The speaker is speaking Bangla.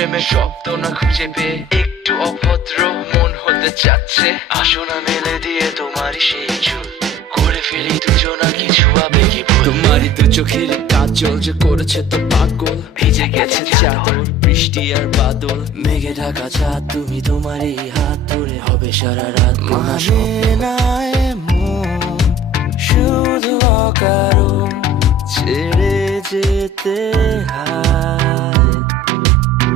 প্রেমের শব্দ না খুঁজে পেয়ে একটু অভদ্র মন হতে চাচ্ছে। আসো না মেলে দিয়ে তোমারই সেই চুল, করে ফেলি দুজনা কিছু আবেগী ভুল। তোমারই দু চোখের কাজল যে করেছে তো পাগল, ভিজে গেছে চাদর বৃষ্টি আর বাদল, মেঘে ঢাকা চাঁদ তুমি তোমারই হাত ধরে হবে সারা রাত। মানে না এমন শুধু অকারণ ছেড়ে যেতে হয়।